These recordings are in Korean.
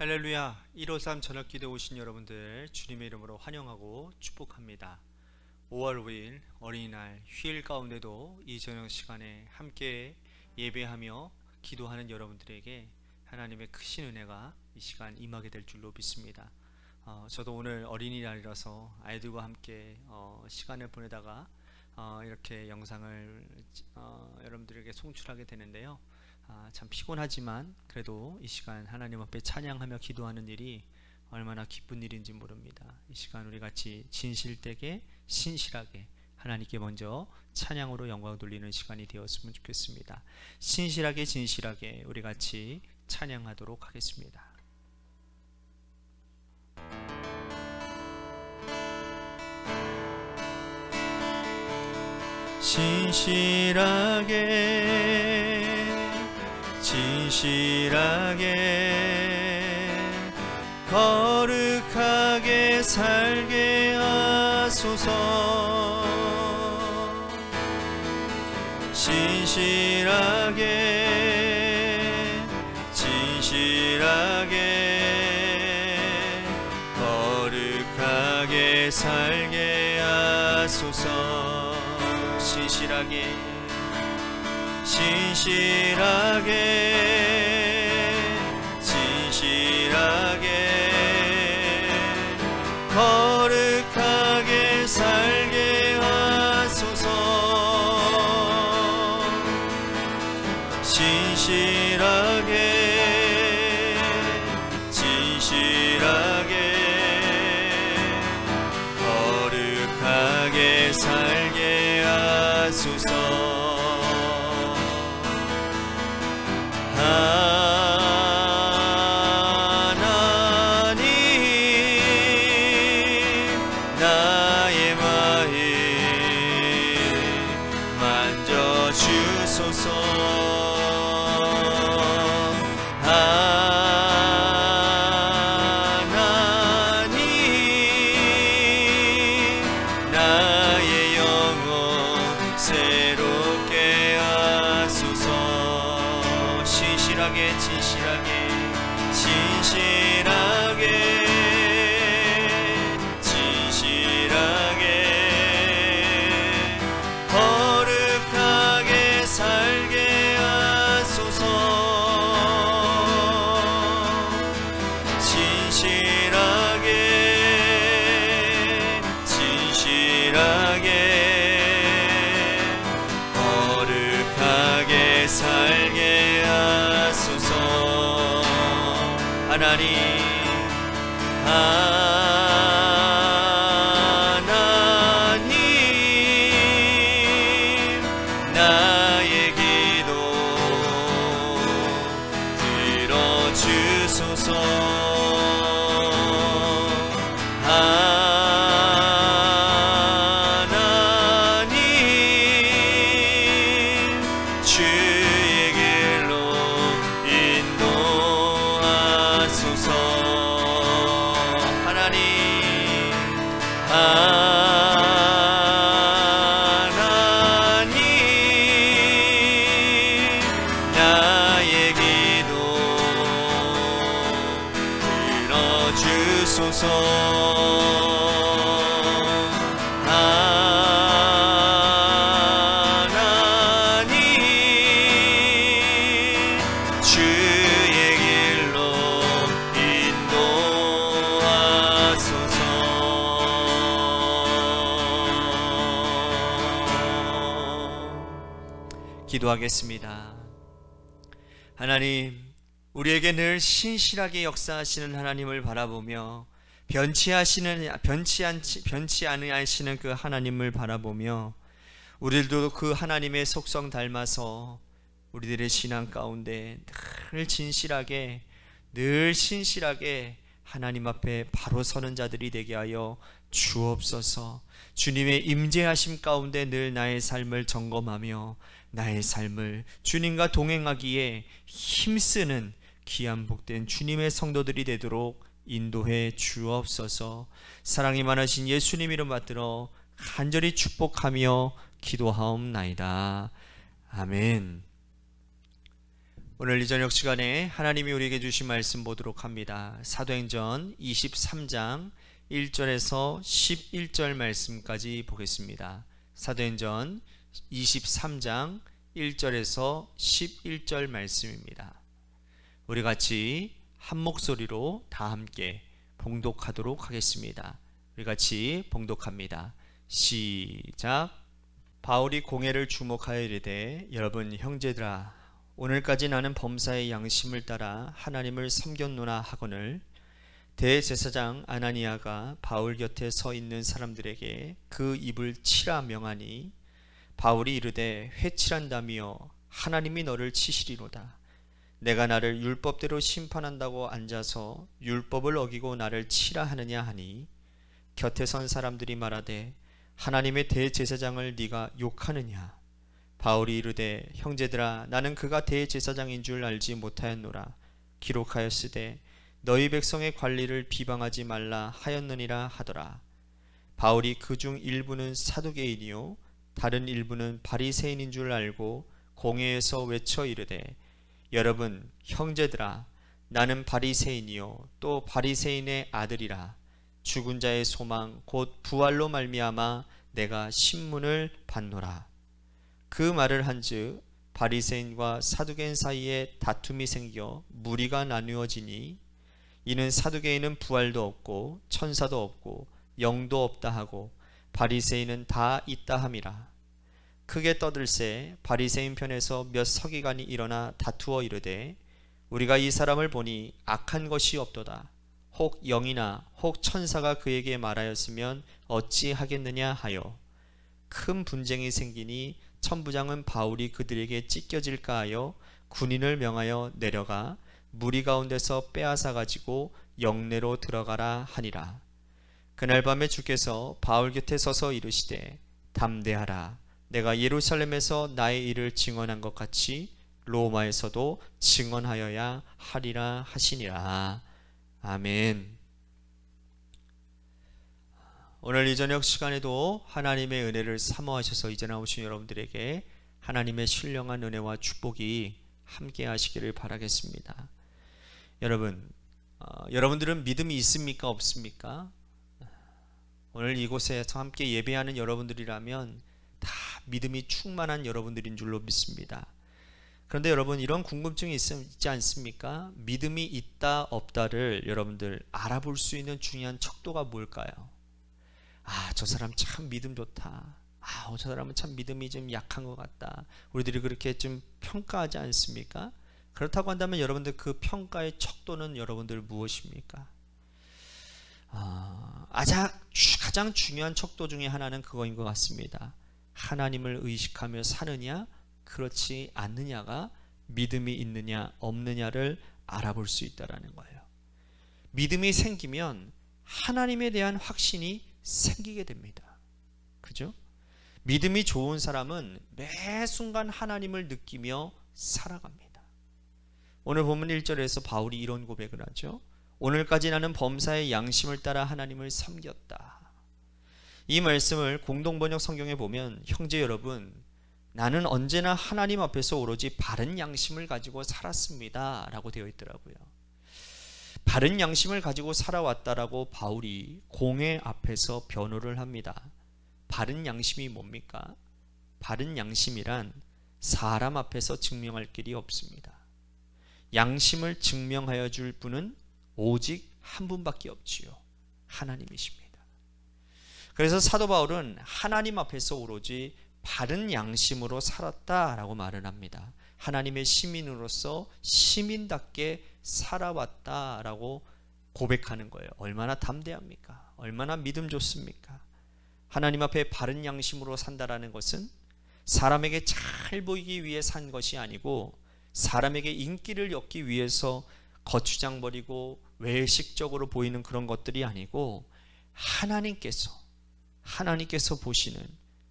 할렐루야. 153 저녁기도에 오신 여러분들 주님의 이름으로 환영하고 축복합니다. 5월 5일 어린이날 휴일 가운데도 이 저녁 시간에 함께 예배하며 기도하는 여러분들에게 하나님의 크신 은혜가 이 시간 임하게 될 줄로 믿습니다. 저도 오늘 어린이날이라서 아이들과 함께 시간을 보내다가 이렇게 영상을 여러분들에게 송출하게 되는데요. 참 피곤하지만 그래도 이 시간 하나님 앞에 찬양하며 기도하는 일이 얼마나 기쁜 일인지 모릅니다. 이 시간 우리 같이 진실되게 신실하게 하나님께 먼저 찬양으로 영광 돌리는 시간이 되었으면 좋겠습니다. 신실하게 진실하게 우리 같이 찬양하도록 하겠습니다. 신실하게 진실하게 거룩하게 살게 하소서. 신실하게 진실하게 거룩하게 살게 하소서. 신실하게 진실하게 거룩하게 살게 하소서. 신실하게 진실하게 거룩하게 살게 하소서. 하나님 나의 마음 만져주소서. 하나님 나의 영혼 새롭게 하소서. 진실하게 거룩하게 살게 하소서. 진실하게 거룩하게 살게 하소서. 하나님 나의 기도 들어주소서. 하나님 주의 길로 인도하소서. 하나님 나의 기도 들어주소서. 하나님 주의 길로 인도하소서. 기도하겠습니다. 하나님, 우리에게 늘 신실하게 역사하시는 하나님을 바라보며 변치 않으시는 그 하나님을 바라보며 우리들도 그 하나님의 속성 닮아서 우리들의 신앙 가운데 늘 신실하게 하나님 앞에 바로 서는 자들이 되게 하여 주옵소서. 주님의 임재하심 가운데 늘 나의 삶을 점검하며 나의 삶을 주님과 동행하기에 힘쓰는 귀한 복된 주님의 성도들이 되도록 인도해 주옵소서. 사랑이 많으신 예수님 이름 받들어 간절히 축복하며 기도하옵나이다. 아멘. 오늘 이 저녁 시간에 하나님이 우리에게 주신 말씀 보도록 합니다. 사도행전 23장 1절에서 11절 말씀까지 보겠습니다. 사도행전 23장 1절에서 11절 말씀입니다. 우리 같이 한 목소리로 다 함께 봉독하도록 하겠습니다. 우리 같이 봉독합니다. 시작. 바울이 공회를 주목하여 이르되, 여러분 형제들아, 오늘까지 나는 범사의 양심을 따라 하나님을 섬겼노나 하거늘, 대제사장 아나니아가 바울 곁에 서 있는 사람들에게 그 입을 치라 명하니, 바울이 이르되, 회칠한다며 하나님이 너를 치시리로다. 내가 나를 율법대로 심판한다고 앉아서 율법을 어기고 나를 치라 하느냐 하니, 곁에 선 사람들이 말하되, 하나님의 대제사장을 네가 욕하느냐? 바울이 이르되, 형제들아, 나는 그가 대제사장인 줄 알지 못하였노라. 기록하였으되 너희 백성의 관리를 비방하지 말라 하였느니라 하더라. 바울이 그중 일부는 사두개인이요 다른 일부는 바리새인인 줄 알고 공회에서 외쳐 이르되, 여러분 형제들아, 나는 바리새인이요 또 바리새인의 아들이라. 죽은 자의 소망 곧 부활로 말미암아 내가 신문을 받노라. 그 말을 한즉 바리새인과 사두개인 사이에 다툼이 생겨 무리가 나누어지니, 이는 사두개인은 부활도 없고 천사도 없고 영도 없다 하고 바리새인은 다 있다 함이라. 크게 떠들새 바리새인 편에서 몇 서기관이 일어나 다투어 이르되, 우리가 이 사람을 보니 악한 것이 없도다. 혹 영이나 혹 천사가 그에게 말하였으면 어찌 하겠느냐 하여 큰 분쟁이 생기니, 천부장은 바울이 그들에게 찢겨질까 하여 군인을 명하여 내려가 무리 가운데서 빼앗아 가지고 영내로 들어가라 하니라. 그날 밤에 주께서 바울 곁에 서서 이르시되, 담대하라. 내가 예루살렘에서 나의 일을 증언한 것 같이 로마에서도 증언하여야 하리라 하시니라. 아멘. 오늘 이 저녁 시간에도 하나님의 은혜를 사모하셔서 이제 나오신 여러분들에게 하나님의 신령한 은혜와 축복이 함께 하시기를 바라겠습니다. 여러분, 여러분들은 믿음이 있습니까? 없습니까? 오늘 이곳에서 함께 예배하는 여러분들이라면 다 믿음이 충만한 여러분들인 줄로 믿습니다. 그런데 여러분, 이런 궁금증이 있지 않습니까? 믿음이 있다 없다를 여러분들 알아볼 수 있는 중요한 척도가 뭘까요? 아, 저 사람 참 믿음 좋다. 아, 저 사람은 참 믿음이 좀 약한 것 같다. 우리들이 그렇게 좀 평가하지 않습니까? 그렇다고 한다면 여러분들 그 평가의 척도는 여러분들 무엇입니까? 가장 중요한 척도 중에 하나는 그거인 것 같습니다. 하나님을 의식하며 사느냐 그렇지 않느냐가 믿음이 있느냐 없느냐를 알아볼 수 있다는 거예요. 믿음이 생기면 하나님에 대한 확신이 생기게 됩니다. 그죠? 믿음이 좋은 사람은 매 순간 하나님을 느끼며 살아갑니다. 오늘 본문 1절에서 바울이 이런 고백을 하죠. 오늘까지 나는 범사의 양심을 따라 하나님을 섬겼다. 이 말씀을 공동번역 성경에 보면, 형제 여러분, 나는 언제나 하나님 앞에서 오로지 바른 양심을 가지고 살았습니다 라고 되어 있더라고요. 바른 양심을 가지고 살아왔다라고 바울이 공회 앞에서 변호를 합니다. 바른 양심이 뭡니까? 바른 양심이란 사람 앞에서 증명할 길이 없습니다. 양심을 증명하여 줄 분은 오직 한 분밖에 없지요. 하나님이십니다. 그래서 사도 바울은 하나님 앞에서 오로지 바른 양심으로 살았다라고 말을 합니다. 하나님의 시민으로서 시민답게 살아왔다라고 고백하는 거예요. 얼마나 담대합니까? 얼마나 믿음 좋습니까? 하나님 앞에 바른 양심으로 산다라는 것은 사람에게 잘 보이기 위해 산 것이 아니고, 사람에게 인기를 얻기 위해서 거추장 버리고 외식적으로 보이는 그런 것들이 아니고, 하나님께서 보시는,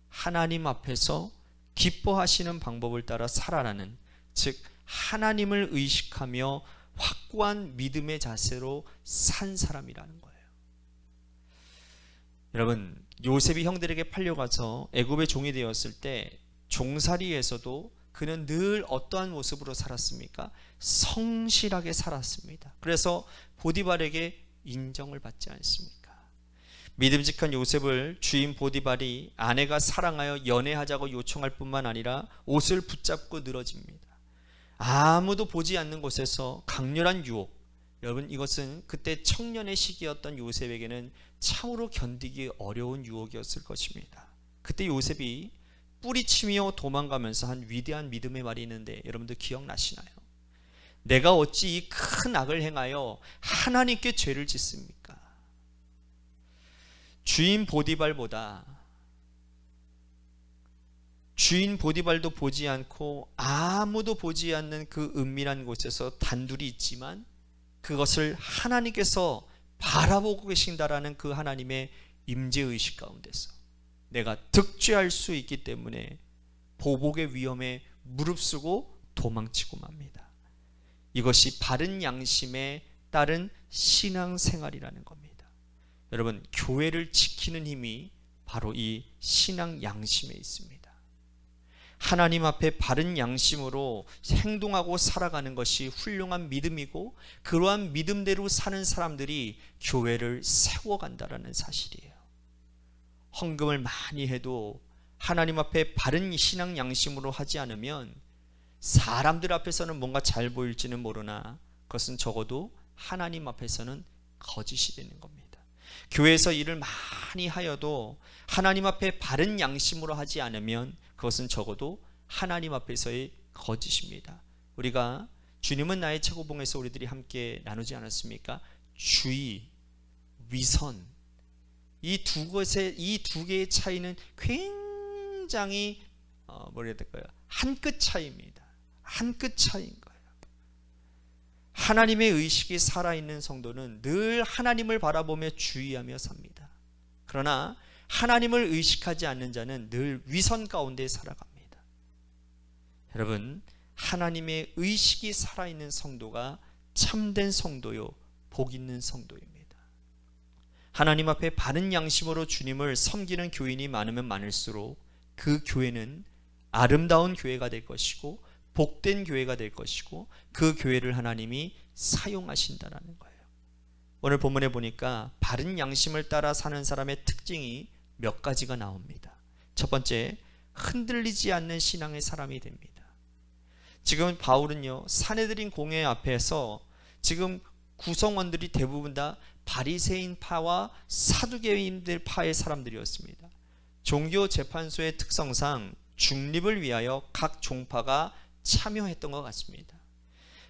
하나님 앞에서 기뻐하시는 방법을 따라 살아라는, 즉 하나님을 의식하며 확고한 믿음의 자세로 산 사람이라는 거예요. 여러분, 요셉이 형들에게 팔려가서 애굽의 종이 되었을 때 종살이에서도 그는 늘 어떠한 모습으로 살았습니까? 성실하게 살았습니다. 그래서 보디발에게 인정을 받지 않습니까? 믿음직한 요셉을 주인 보디발이 아내가 사랑하여 연애하자고 요청할 뿐만 아니라 옷을 붙잡고 늘어집니다. 아무도 보지 않는 곳에서 강렬한 유혹, 여러분 이것은 그때 청년의 시기였던 요셉에게는 참으로 견디기 어려운 유혹이었을 것입니다. 그때 요셉이 뿌리치며 도망가면서 한 위대한 믿음의 말이 있는데 여러분들 기억나시나요? 내가 어찌 이 큰 악을 행하여 하나님께 죄를 짓습니까? 주인 보디발도 보지 않고 아무도 보지 않는 그 은밀한 곳에서 단둘이 있지만 그것을 하나님께서 바라보고 계신다라는 그 하나님의 임재의식 가운데서 내가 득죄할 수 있기 때문에 보복의 위험에 무릅쓰고 도망치고 맙니다. 이것이 바른 양심에 따른 신앙생활이라는 겁니다. 여러분, 교회를 지키는 힘이 바로 이 신앙 양심에 있습니다. 하나님 앞에 바른 양심으로 행동하고 살아가는 것이 훌륭한 믿음이고 그러한 믿음대로 사는 사람들이 교회를 세워간다라는 사실이에요. 헌금을 많이 해도 하나님 앞에 바른 신앙 양심으로 하지 않으면 사람들 앞에서는 뭔가 잘 보일지는 모르나 그것은 적어도 하나님 앞에서는 거짓이 되는 겁니다. 교회에서 일을 많이 하여도 하나님 앞에 바른 양심으로 하지 않으면 그것은 적어도 하나님 앞에서의 거짓입니다. 우리가 주님은 나의 최고봉에서 우리들이 함께 나누지 않았습니까? 주의, 위선, 이 두 개의 차이는 굉장히 뭐라 해야 될까요? 한 끗 차이입니다. 한 끗 차이인 거예요. 하나님의 의식이 살아있는 성도는 늘 하나님을 바라보며 주의하며 삽니다. 그러나 하나님을 의식하지 않는 자는 늘 위선 가운데 살아갑니다. 여러분, 하나님의 의식이 살아있는 성도가 참된 성도요, 복 있는 성도입니다. 하나님 앞에 바른 양심으로 주님을 섬기는 교인이 많으면 많을수록 그 교회는 아름다운 교회가 될 것이고 복된 교회가 될 것이고 그 교회를 하나님이 사용하신다는 거예요. 오늘 본문에 보니까 바른 양심을 따라 사는 사람의 특징이 몇 가지가 나옵니다. 첫 번째, 흔들리지 않는 신앙의 사람이 됩니다. 지금 바울은요, 사내들인 공회 앞에서 지금 구성원들이 대부분 다 바리새인 파와 사두개인들 파의 사람들이었습니다. 종교 재판소의 특성상 중립을 위하여 각 종파가 참여했던 것 같습니다.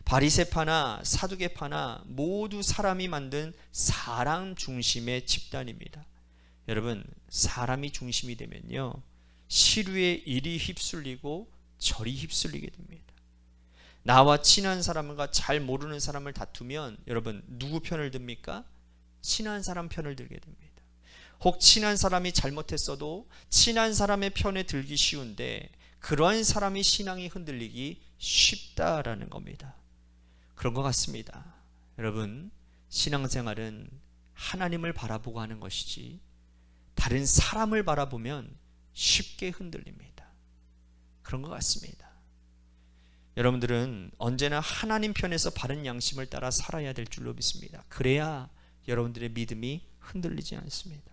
바리새파나 사두개파나 모두 사람이 만든 사람 중심의 집단입니다. 여러분, 사람이 중심이 되면요, 시류에 이리 휩쓸리고 저리 휩쓸리게 됩니다. 나와 친한 사람과 잘 모르는 사람을 다투면 여러분 누구 편을 듭니까? 친한 사람 편을 들게 됩니다. 혹 친한 사람이 잘못했어도 친한 사람의 편에 들기 쉬운데 그러한 사람이 신앙이 흔들리기 쉽다라는 겁니다. 그런 것 같습니다. 여러분, 신앙생활은 하나님을 바라보고 하는 것이지 다른 사람을 바라보면 쉽게 흔들립니다. 그런 것 같습니다. 여러분들은 언제나 하나님 편에서 바른 양심을 따라 살아야 될 줄로 믿습니다. 그래야 여러분들의 믿음이 흔들리지 않습니다.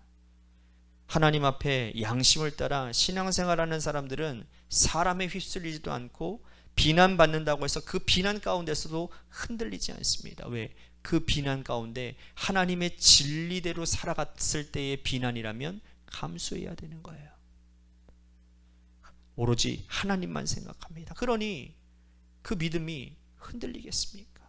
하나님 앞에 양심을 따라 신앙생활하는 사람들은 사람에 휩쓸리지도 않고 비난받는다고 해서 그 비난 가운데서도 흔들리지 않습니다. 왜? 그 비난 가운데 하나님의 진리대로 살아갔을 때의 비난이라면 감수해야 되는 거예요. 오로지 하나님만 생각합니다. 그러니 그 믿음이 흔들리겠습니까?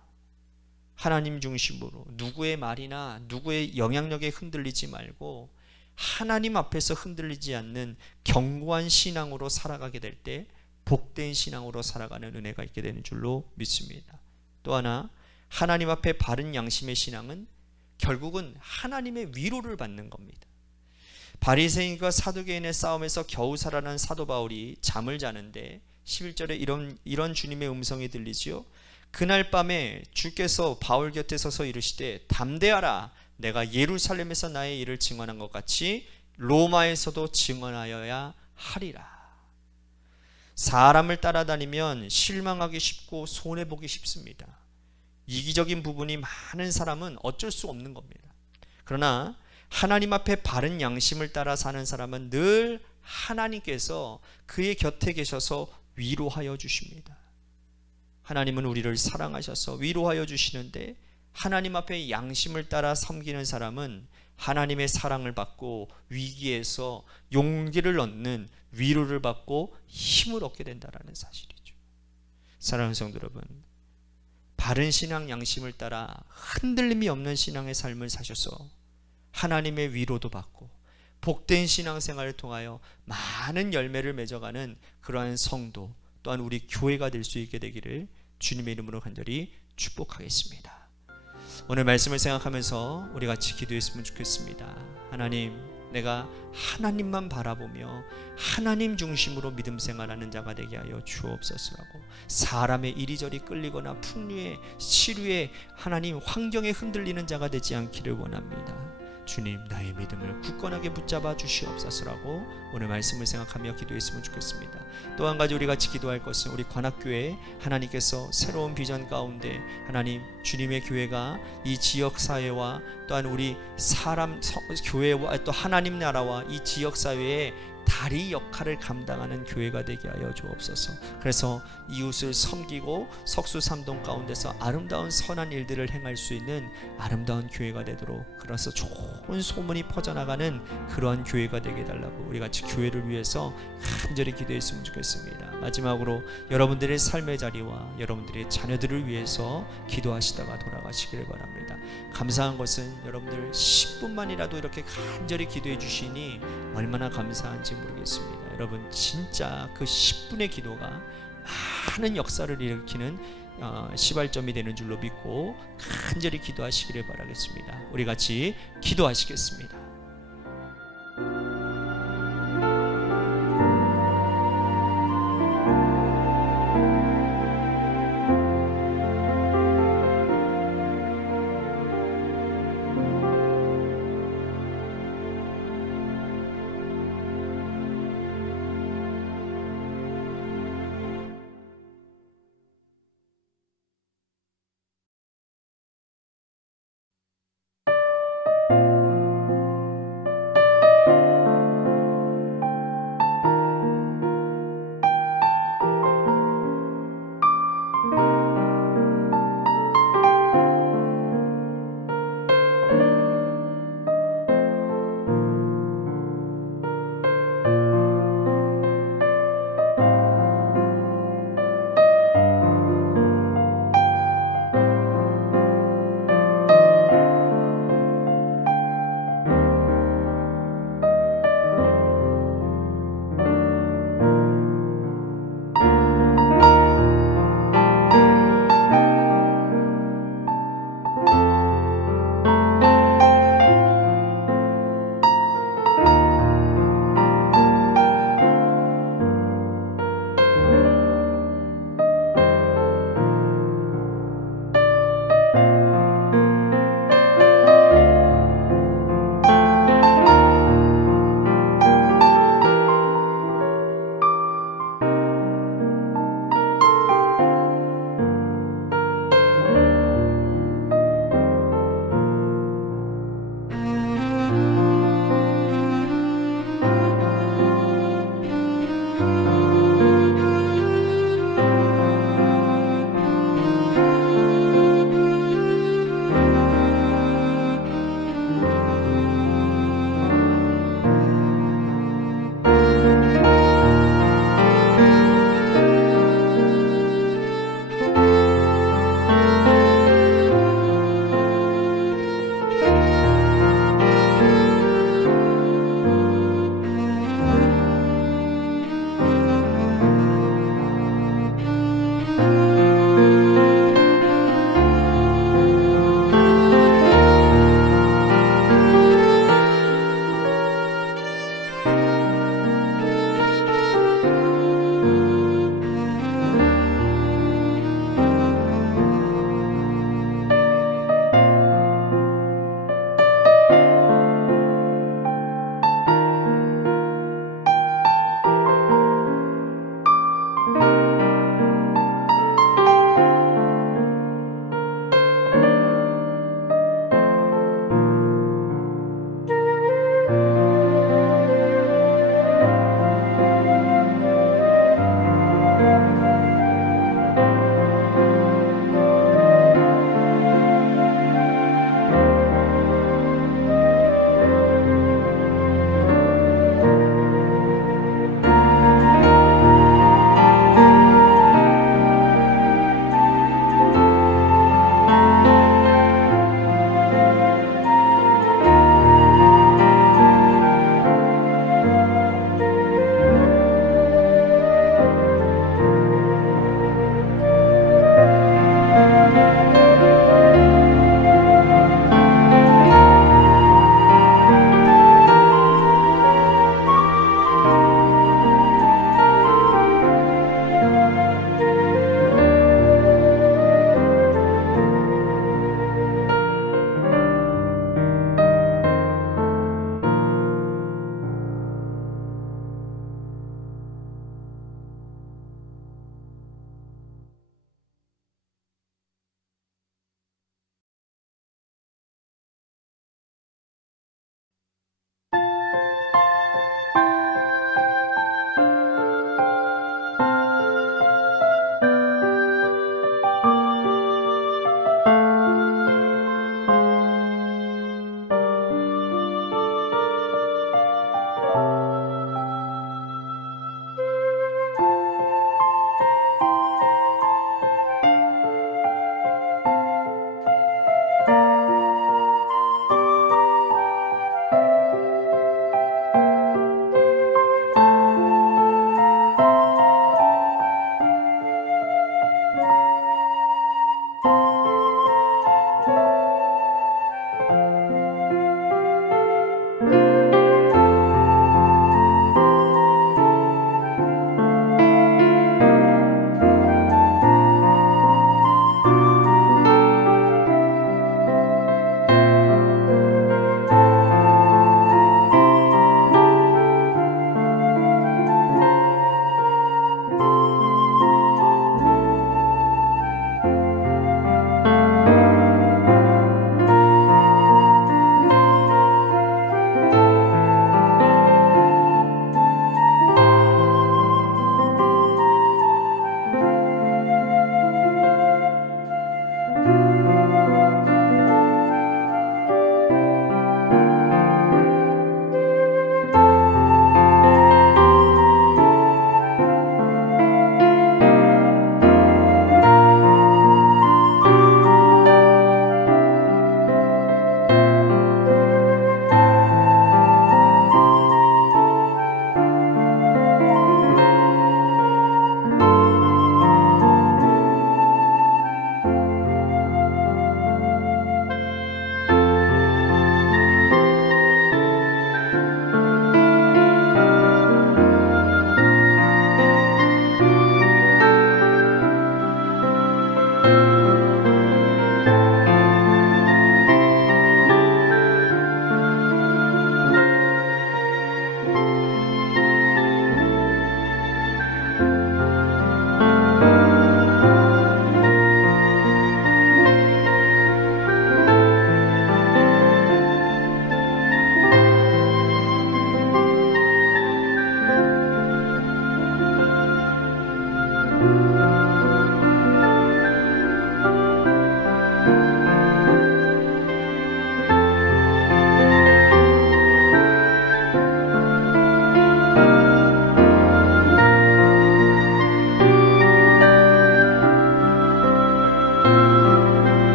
하나님 중심으로 누구의 말이나 누구의 영향력에 흔들리지 말고 하나님 앞에서 흔들리지 않는 견고한 신앙으로 살아가게 될 때 복된 신앙으로 살아가는 은혜가 있게 되는 줄로 믿습니다. 또 하나, 하나님 앞에 바른 양심의 신앙은 결국은 하나님의 위로를 받는 겁니다. 바리새인과 사두개인의 싸움에서 겨우 살아난 사도 바울이 잠을 자는데 11절에 이런 주님의 음성이 들리지요. 그날 밤에 주께서 바울 곁에 서서 이르시되 담대하라, 내가 예루살렘에서 나의 일을 증언한 것 같이 로마에서도 증언하여야 하리라. 사람을 따라다니면 실망하기 쉽고 손해보기 쉽습니다. 이기적인 부분이 많은 사람은 어쩔 수 없는 겁니다. 그러나 하나님 앞에 바른 양심을 따라 사는 사람은 늘 하나님께서 그의 곁에 계셔서 위로하여 주십니다. 하나님은 우리를 사랑하셔서 위로하여 주시는데, 하나님 앞에 양심을 따라 섬기는 사람은 하나님의 사랑을 받고 위기에서 용기를 얻는, 위로를 받고 힘을 얻게 된다는 사실이죠. 사랑하는 성도 여러분, 바른 신앙 양심을 따라 흔들림이 없는 신앙의 삶을 사셔서 하나님의 위로도 받고 복된 신앙생활을 통하여 많은 열매를 맺어가는 그러한 성도, 또한 우리 교회가 될 수 있게 되기를 주님의 이름으로 간절히 축복하겠습니다. 오늘 말씀을 생각하면서 우리 같이 기도했으면 좋겠습니다. 하나님, 내가 하나님만 바라보며 하나님 중심으로 믿음 생활하는 자가 되게 하여 주옵소서라고, 사람의 이리저리 끌리거나 풍류에 시류에 하나님 환경에 흔들리는 자가 되지 않기를 원합니다. 주님, 나의 믿음을 굳건하게 붙잡아 주시옵소서라고 오늘 말씀을 생각하며 기도했으면 좋겠습니다. 또 한 가지 우리 같이 기도할 것은, 우리 관악교회 하나님께서 새로운 비전 가운데 하나님 주님의 교회가 이 지역사회와 또한 우리 사람 교회와 또 하나님 나라와 이 지역사회에 다리 역할을 감당하는 교회가 되게 하여 주옵소서. 그래서 이웃을 섬기고 석수삼동 가운데서 아름다운 선한 일들을 행할 수 있는 아름다운 교회가 되도록, 그래서 좋은 소문이 퍼져나가는 그러한 교회가 되게 해달라고 우리 같이 교회를 위해서 간절히 기도했으면 좋겠습니다. 마지막으로 여러분들의 삶의 자리와 여러분들의 자녀들을 위해서 기도하시다가 돌아가시기를 바랍니다. 감사한 것은 여러분들 10분만이라도 이렇게 간절히 기도해 주시니 얼마나 감사한지 모르겠습니다. 여러분, 진짜 그 10분의 기도가 많은 역사를 일으키는 시발점이 되는 줄로 믿고 간절히 기도하시기를 바라겠습니다. 우리 같이 기도하시겠습니다.